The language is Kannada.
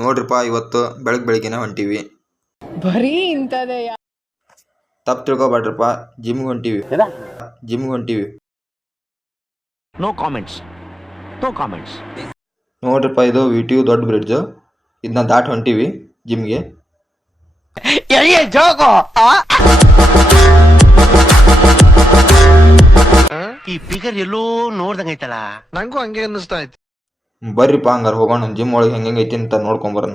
ನೋಡ್ರಿಪ್ಪ ಇವತ್ತು ಬೆಳಗ್ಗೆನೆ ಹೊಂಟಿವಿ. ಬರೀ ಇಂಥದೇ ತಪ್ಪು ತಿಳ್ಕೊಬೇಡ್ರಪ್ಪ, ಜಿಮ್ಗೆ ಹೊಂಟಿವಿ. No comments. ನೋಡ್ರಿಪ್ಪ ಇದು ವಿಟಿಯು ದೊಡ್ಡ ಬ್ರಿಡ್ಜ್, ಇದನ್ನ ದಾಟ್ ಹೊಂಟಿವಿ ಜಿಮ್ಗೆ. ಈ ಫಿಗರ್ ಎಲ್ಲೋ ನೋಡ್ದಂಗೈತಲ್ಲ. ನಂಗೂ ಹಂಗೆ ಅನ್ನಿಸ್ತಾ ಇತ್ತು. ಬರ್ರಿಪ್ಪ ಹಂಗಾರ ಹೋಗೋಣ ಜಿಮ್ ಒಳಗೆ ಹೆಂಗೈತಿ ಅಂತ ನೋಡ್ಕೊಂಬರೋಣ.